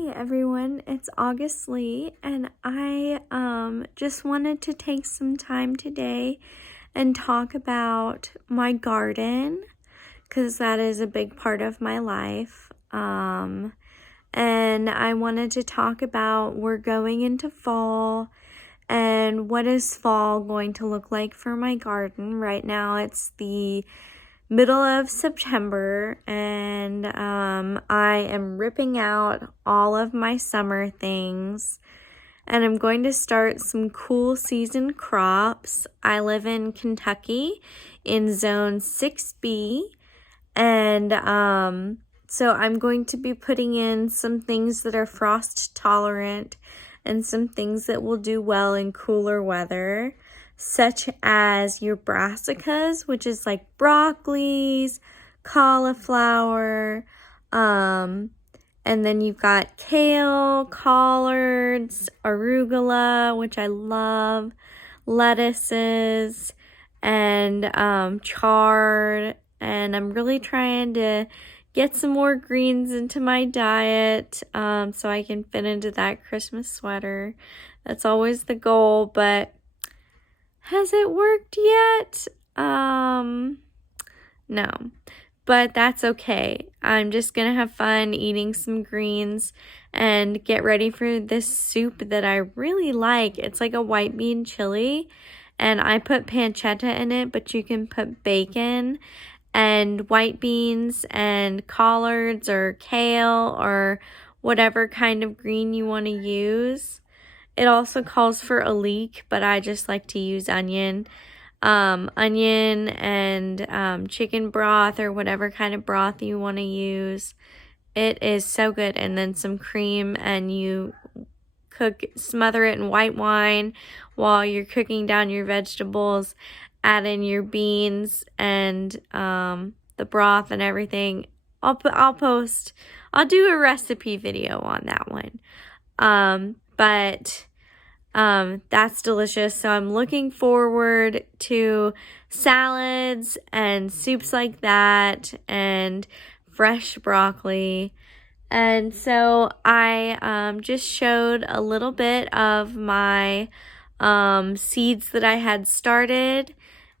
Hey everyone, it's August Lee, and I just wanted to take some time today and talk about my garden, because that is a big part of my life. And I wanted to talk about, we're going into fall, and what is fall going to look like for my garden. Right now it's the middle of September, and I am ripping out all of my summer things, and I'm going to start some cool season crops. I live in Kentucky in zone 6B, and so I'm going to be putting in some things that are frost tolerant and some things that will do well in cooler weather, such as your brassicas, which is like broccolis, cauliflower, and then you've got kale, collards, arugula, which I love, lettuces, and chard, and I'm really trying to get some more greens into my diet so I can fit into that Christmas sweater. That's always the goal, but has it worked yet? No, but that's okay. I'm just gonna have fun eating some greens and get ready for this soup that I really like. It's like a white bean chili, and I put pancetta in it, but you can put bacon and white beans and collards or kale or whatever kind of green you want to use. It also calls for a leek, but I just like to use onion. Onion and chicken broth or whatever kind of broth you want to use. It is so good. And then some cream, and you smother it in white wine while you're cooking down your vegetables. Add in your beans and the broth and everything. I'll do a recipe video on that one. But that's delicious. So I'm looking forward to salads and soups like that and fresh broccoli. And so I just showed a little bit of my seeds that I had started,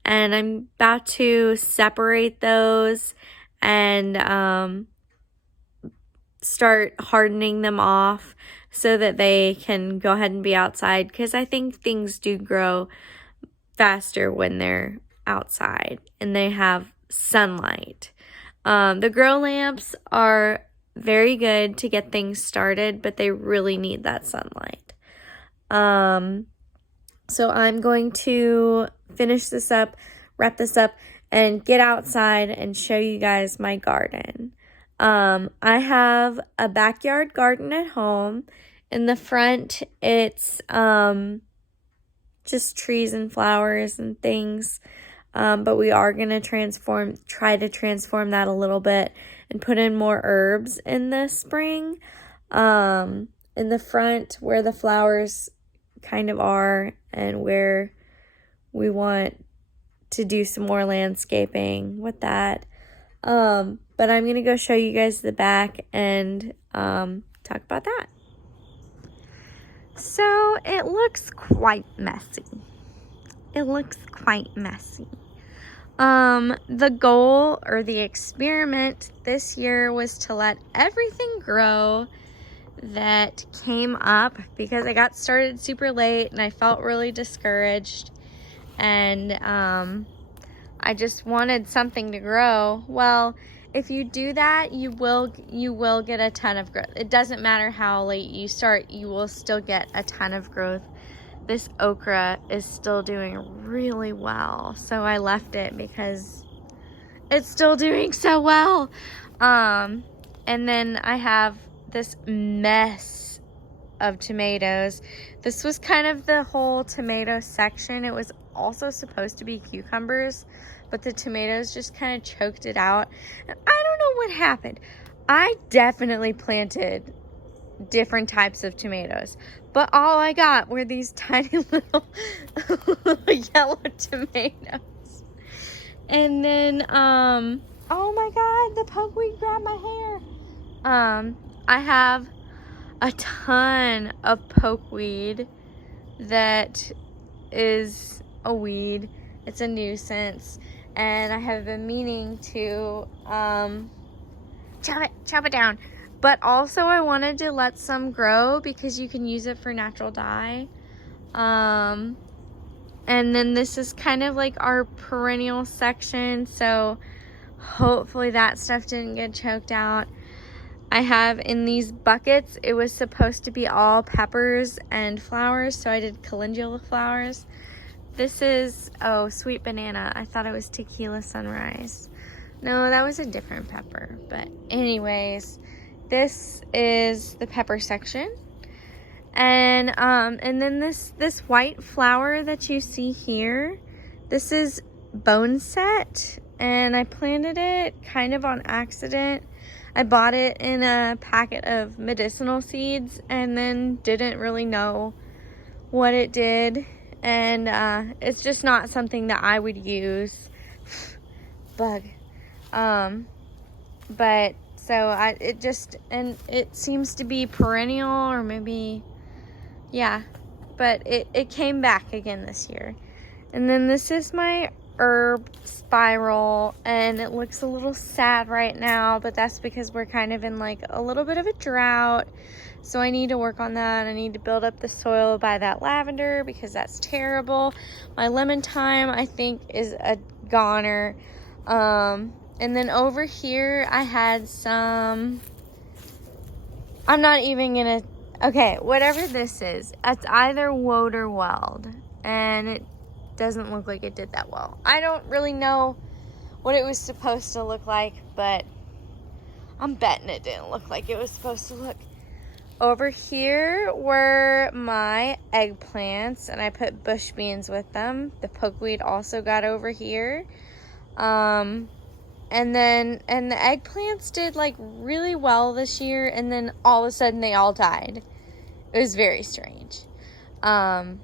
and I'm about to separate those and start hardening them off so that they can go ahead and be outside, because I think things do grow faster when they're outside and they have sunlight. The grow lamps are very good to get things started, but they really need that sunlight. So I'm going to finish this up, wrap this up, and get outside and show you guys my garden. I have a backyard garden at home. In the front, it's just trees and flowers and things. But we are going to try to transform that a little bit and put in more herbs in the spring. In the front, where the flowers kind of are and where we want to do some more landscaping with that. But I'm going to go show you guys the back and talk about that. So it looks quite messy. The goal or the experiment this year was to let everything grow that came up, because I got started super late and I felt really discouraged, and I just wanted something to grow. Well, if you do that, you will get a ton of growth. It doesn't matter how late you start, you will still get a ton of growth. This okra is still doing really well, so I left it because it's still doing so well. And then I have this mess of tomatoes. This was kind of the whole tomato section. It was also supposed to be cucumbers, but the tomatoes just kind of choked it out. And I don't know what happened. I definitely planted different types of tomatoes, but all I got were these tiny little yellow tomatoes. And then oh my god, the pokeweed grabbed my hair. I have a ton of pokeweed that is a weed. It's a nuisance, and I have been meaning to chop it down. But also I wanted to let some grow because you can use it for natural dye. And then this is kind of like our perennial section, so hopefully that stuff didn't get choked out. I have in these buckets, it was supposed to be all peppers and flowers, so I did calendula flowers. This is, oh, sweet banana. I thought it was tequila sunrise. No, that was a different pepper. But anyways, this is the pepper section. And then this white flower that you see here, this is bone set, and I planted it kind of on accident. I bought it in a packet of medicinal seeds and then didn't really know what it did. And it's just not something that I would use. Bug. But so it seems to be perennial, or maybe, yeah. But it came back again this year. And then this is my herb spiral, and it looks a little sad right now, but that's because we're kind of in like a little bit of a drought, so I need to work on that. I need to build up the soil by that lavender because that's terrible. My lemon thyme, I think, is a goner. And then over here I had some, I'm not even gonna, okay, whatever this is, it's either woad or weld, and it doesn't look like it did that well. I don't really know what it was supposed to look like, but I'm betting it didn't look like it was supposed to look. Over here were my eggplants, and I put bush beans with them. The pokeweed also got over here. And the eggplants did like really well this year, and then all of a sudden they all died. It was very strange. But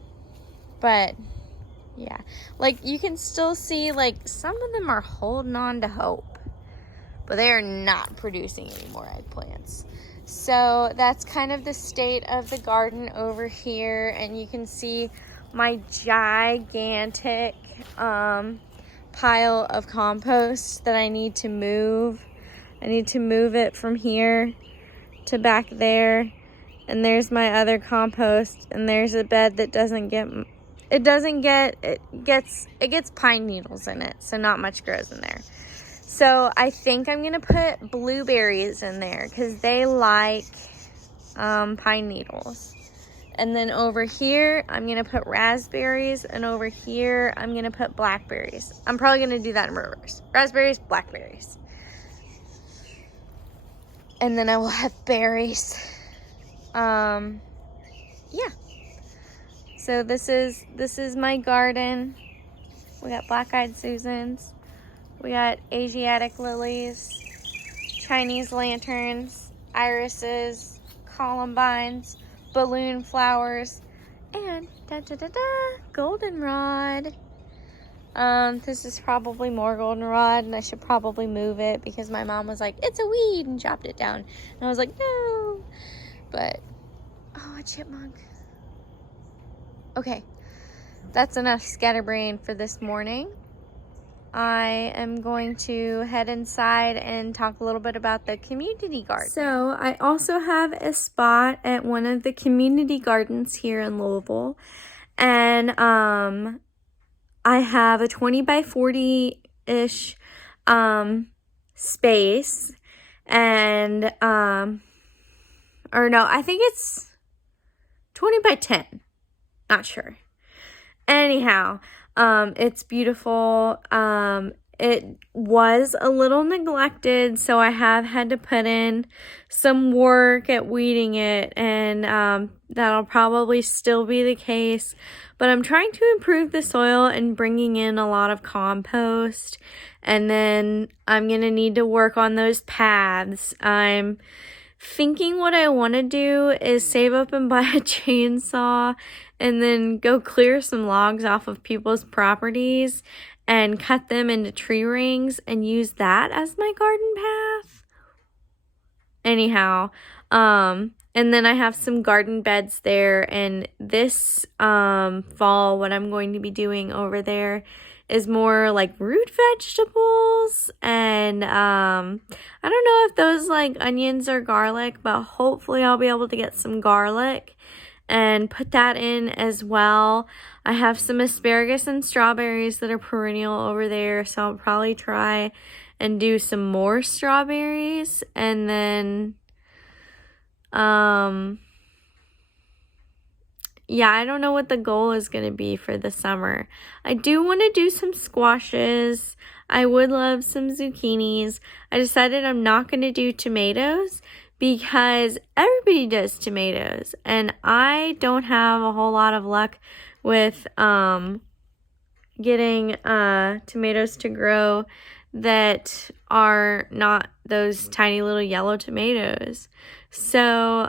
yeah, like you can still see like some of them are holding on to hope, but they are not producing any more eggplants. So that's kind of the state of the garden over here, and you can see my gigantic pile of compost that I need to move. I need to move it from here to back there, and there's my other compost, and there's a bed that it gets pine needles in it, so not much grows in there. So I think I'm gonna put blueberries in there because they like pine needles. And then over here I'm gonna put raspberries, and over here I'm gonna put blackberries. I'm probably gonna do that in reverse. Raspberries, blackberries. And then I will have berries. Yeah. So this is my garden. We got black-eyed Susans. We got Asiatic lilies, Chinese lanterns, irises, columbines, balloon flowers, and goldenrod. This is probably more goldenrod, and I should probably move it because my mom was like, it's a weed, and chopped it down. And I was like, no. But, oh, a chipmunk. Okay, that's enough scatterbrain for this morning. I am going to head inside and talk a little bit about the community garden. So I also have a spot at one of the community gardens here in Louisville, and I have a 20 by 40-ish space, and or no, I think it's 20 by 10. Not sure. Anyhow, it's beautiful. It was a little neglected, so I have had to put in some work at weeding it, and that'll probably still be the case. But I'm trying to improve the soil and bringing in a lot of compost, and then I'm going to need to work on those paths. I'm thinking what I want to do is save up and buy a chainsaw and then go clear some logs off of people's properties and cut them into tree rings and use that as my garden path. anyhow, and then I have some garden beds there, and this fall what I'm going to be doing over there is more like root vegetables, and I don't know if those like onions or garlic, but hopefully I'll be able to get some garlic and put that in as well. I have some asparagus and strawberries that are perennial over there, so I'll probably try and do some more strawberries, and then yeah, I don't know what the goal is going to be for the summer. I do want to do some squashes. I would love some zucchinis. I decided I'm not going to do tomatoes because everybody does tomatoes, and I don't have a whole lot of luck with getting tomatoes to grow that are not those tiny little yellow tomatoes. So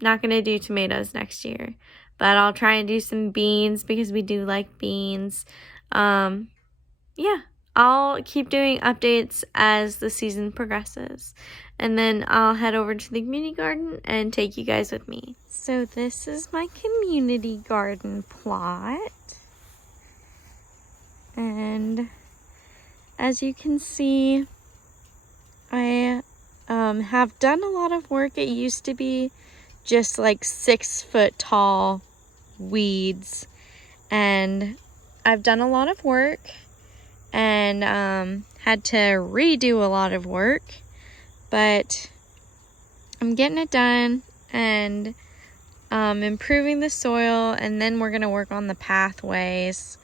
not gonna do tomatoes next year, but I'll try and do some beans because we do like beans. Yeah, I'll keep doing updates as the season progresses, and then I'll head over to the community garden and take you guys with me. So this is my community garden plot, and as you can see, I have done a lot of work. It used to be just like 6 foot tall weeds, and I've done a lot of work and had to redo a lot of work, but I'm getting it done and improving the soil, and then we're gonna work on the pathways,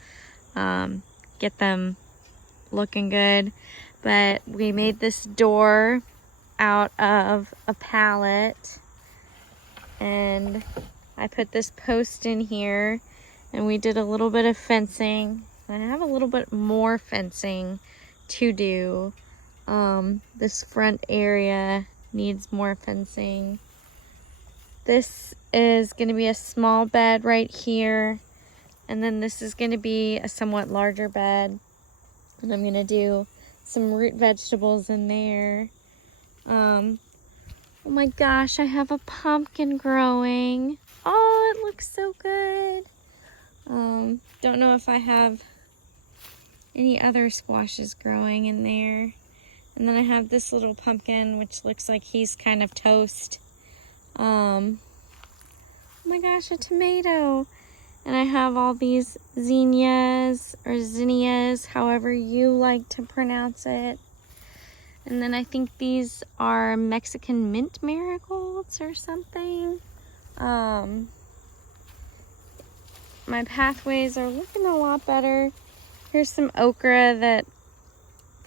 get them looking good. But we made this door out of a pallet, and I put this post in here, and we did a little bit of fencing. I have a little bit more fencing to do. This front area needs more fencing. This is going to be a small bed right here, and then this is going to be a somewhat larger bed, and I'm going to do some root vegetables in there. Oh my gosh, I have a pumpkin growing. Oh, it looks so good. Don't know if I have any other squashes growing in there. And then I have this little pumpkin, which looks like he's kind of toast. Oh my gosh, a tomato. And I have all these zinnias, or zinnias, however you like to pronounce it. And then I think these are Mexican mint marigolds or something. My pathways are looking a lot better. Here's some okra that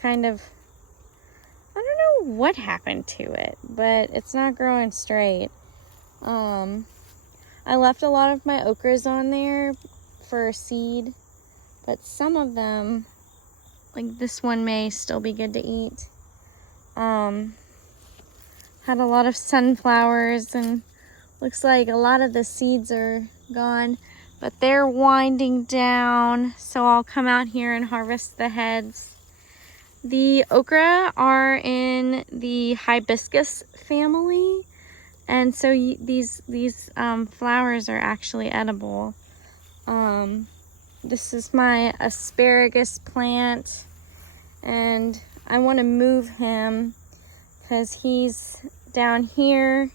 kind of, I don't know what happened to it, but it's not growing straight. I left a lot of my okras on there for seed, but some of them, like this one, may still be good to eat. Had a lot of sunflowers, and looks like a lot of the seeds are gone, but they're winding down, so I'll come out here and harvest the heads. The okra are in the hibiscus family, and so these flowers are actually edible. This is my asparagus plant, and I want to move him because he's down here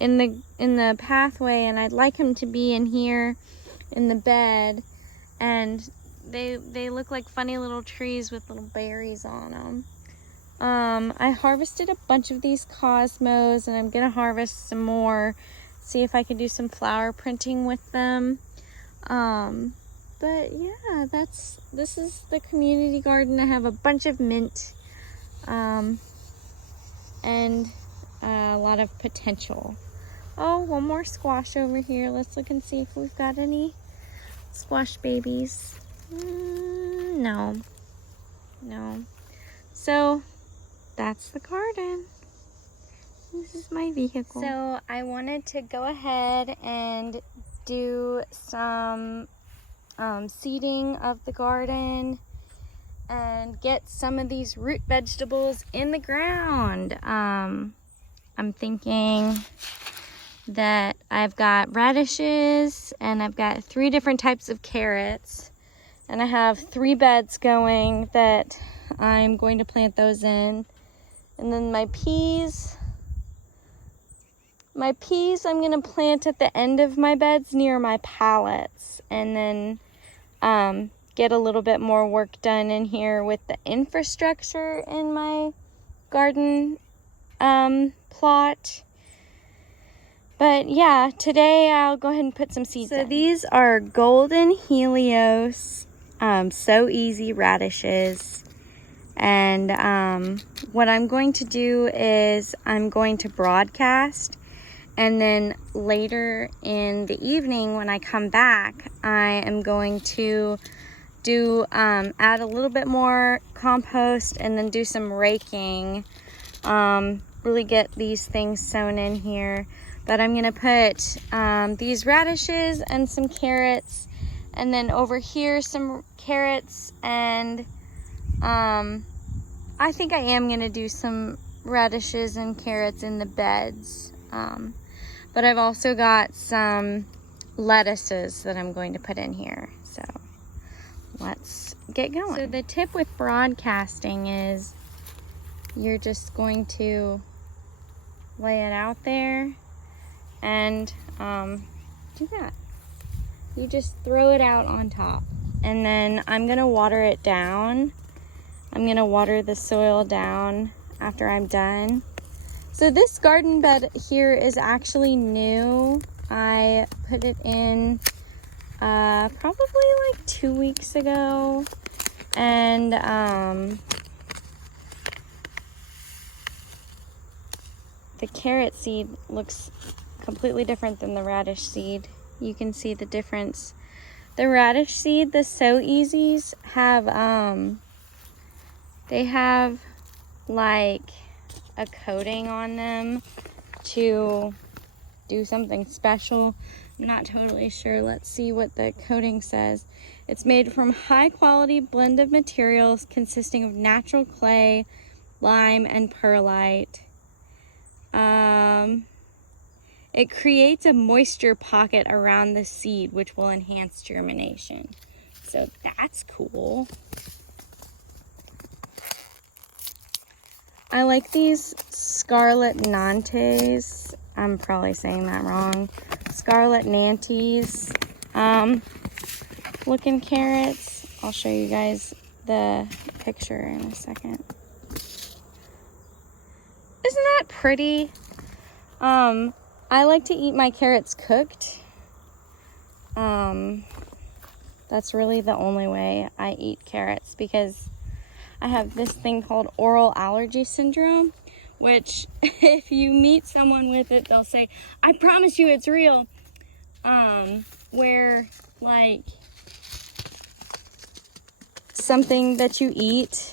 in the pathway, and I'd like him to be in here in the bed. And they look like funny little trees with little berries on them. I harvested a bunch of these cosmos, and I'm gonna harvest some more, see if I can do some flower printing with them. But yeah, this is the community garden. I have a bunch of mint, and a lot of potential. Oh, one more squash over here. Let's look and see if we've got any squash babies. No. So that's the garden. This is my vehicle. So I wanted to go ahead and do some seeding of the garden and get some of these root vegetables in the ground. I'm thinking that I've got radishes and I've got 3 different types of carrots. And I have 3 beds going that I'm going to plant those in. And then my peas I'm going to plant at the end of my beds near my pallets. And then get a little bit more work done in here with the infrastructure in my garden plot. But yeah, today I'll go ahead and put some seeds in. So these are golden Helios, so easy radishes. And what I'm going to do is I'm going to broadcast, and then later in the evening when I come back, I am going to do add a little bit more compost and then do some raking, really get these things sown in here. But I'm gonna put these radishes and some carrots, and then over here some carrots, and I think I am gonna do some radishes and carrots in the beds. But I've also got some lettuces that I'm going to put in here. So let's get going. So the tip with broadcasting is you're just going to lay it out there and do that. You just throw it out on top, and then I'm gonna water it down. I'm gonna water the soil down after I'm done. So this garden bed here is actually new. I put it in probably like 2 weeks ago, and the carrot seed looks completely different than the radish seed. You can see the difference. The radish seed, the So Easies, have they have like a coating on them to do something special. I'm not totally sure. Let's see what the coating says. It's made from high quality blend of materials consisting of natural clay, lime, and perlite. It creates a moisture pocket around the seed, which will enhance germination. So that's cool. I like these Scarlet Nantes. I'm probably saying that wrong. Scarlet Nantes looking carrots. I'll show you guys the picture in a second. Isn't that pretty? I like to eat my carrots cooked. That's really the only way I eat carrots, because I have this thing called oral allergy syndrome, which if you meet someone with it, they'll say, I promise you it's real. Where like something that you eat,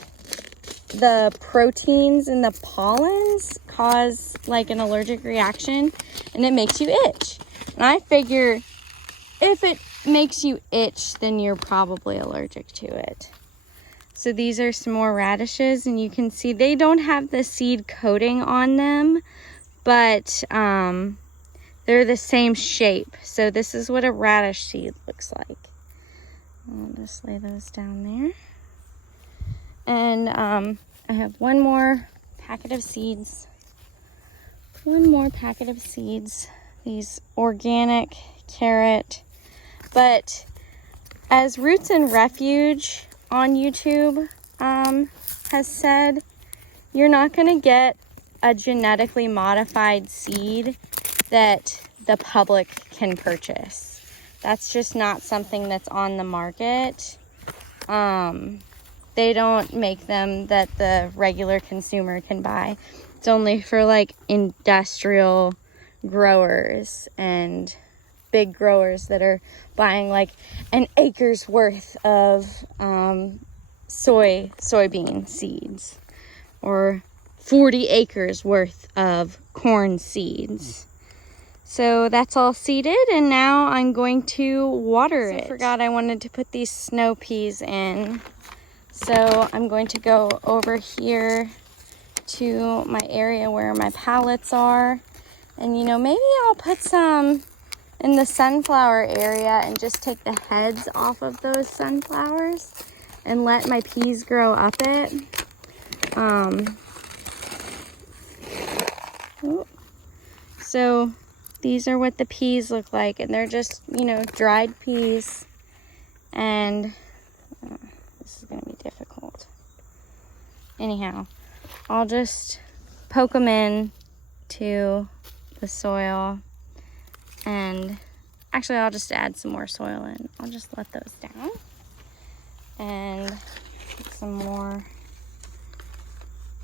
the proteins in the pollens cause like an allergic reaction, and it makes you itch. And I figure if it makes you itch, then you're probably allergic to it. So these are some more radishes, and you can see they don't have the seed coating on them, but they're the same shape. So this is what a radish seed looks like. I'll just lay those down there. And I have one more packet of seeds. These organic carrot. But as Roots and Refuge on YouTube has said, you're not going to get a genetically modified seed that the public can purchase. That's just not something that's on the market. They don't make them that the regular consumer can buy. It's only for like industrial growers and big growers that are buying like an acre's worth of soybean seeds, or 40 acres worth of corn seeds. So that's all seeded, and now I'm going to water it. I forgot I wanted to put these snow peas in. So I'm going to go over here to my area where my pallets are. And you know, maybe I'll put some in the sunflower area and just take the heads off of those sunflowers and let my peas grow up it. So these are what the peas look like, and they're just, you know, dried peas. And this is gonna be difficult. Anyhow, I'll just poke them in to the soil, and actually I'll just add some more soil in. I'll just let those down and put some more.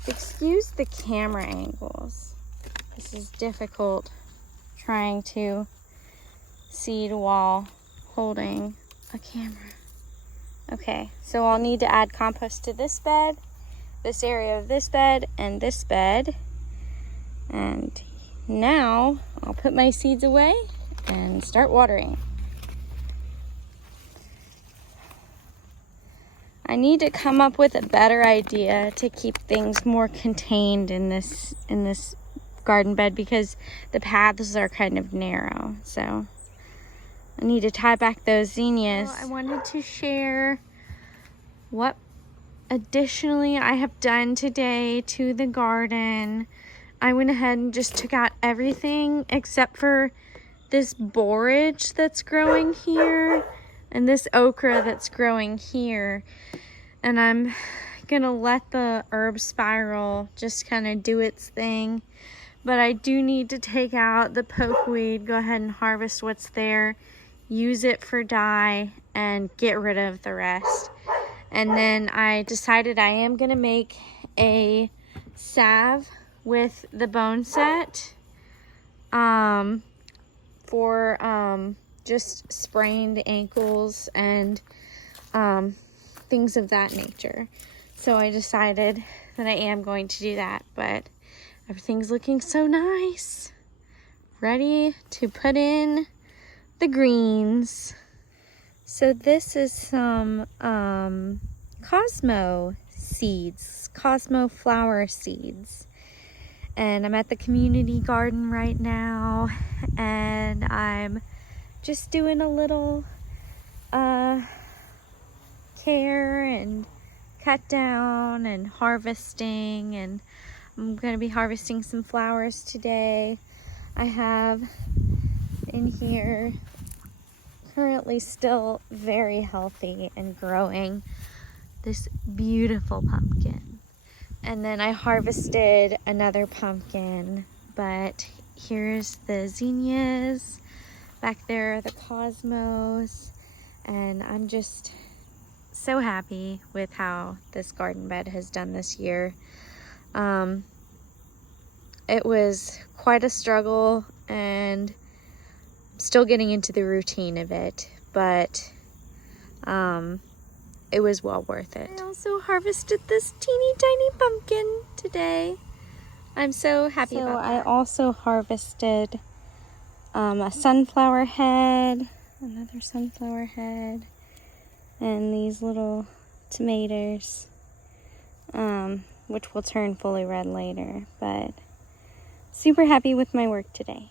Excuse the camera angles. This is difficult trying to seed while holding a camera. Okay, so I'll need to add compost to this bed, this area of this bed, and this bed. And now I'll put my seeds away and start watering. I need to come up with a better idea to keep things more contained in this garden bed, because the paths are kind of narrow. So I need to tie back those zinnias. Well, I wanted to share what additionally I have done today to the garden. I went ahead and just took out everything except for this borage that's growing here and this okra that's growing here. And I'm gonna let the herb spiral just kind of do its thing. But I do need to take out the pokeweed, go ahead and harvest what's there, use it for dye, and get rid of the rest. And then I decided I am gonna make a salve with the bone set for just sprained ankles and things of that nature. So I decided that I am going to do that, but everything's looking so nice. Ready to put in the greens. So this is some Cosmo seeds, Cosmo flower seeds. And I'm at the community garden right now, and I'm just doing a little care and cut down and harvesting, and I'm going to be harvesting some flowers today. I have in here currently still very healthy and growing this beautiful pumpkin. And then I harvested another pumpkin, but here's the zinnias. Back there are the cosmos, and I'm just so happy with how this garden bed has done this year. It was quite a struggle, and I'm still getting into the routine of it, but it was well worth it. I also harvested this teeny tiny pumpkin today. I'm so happy about that. I also harvested a sunflower head, another sunflower head, and these little tomatoes, which will turn fully red later, but super happy with my work today.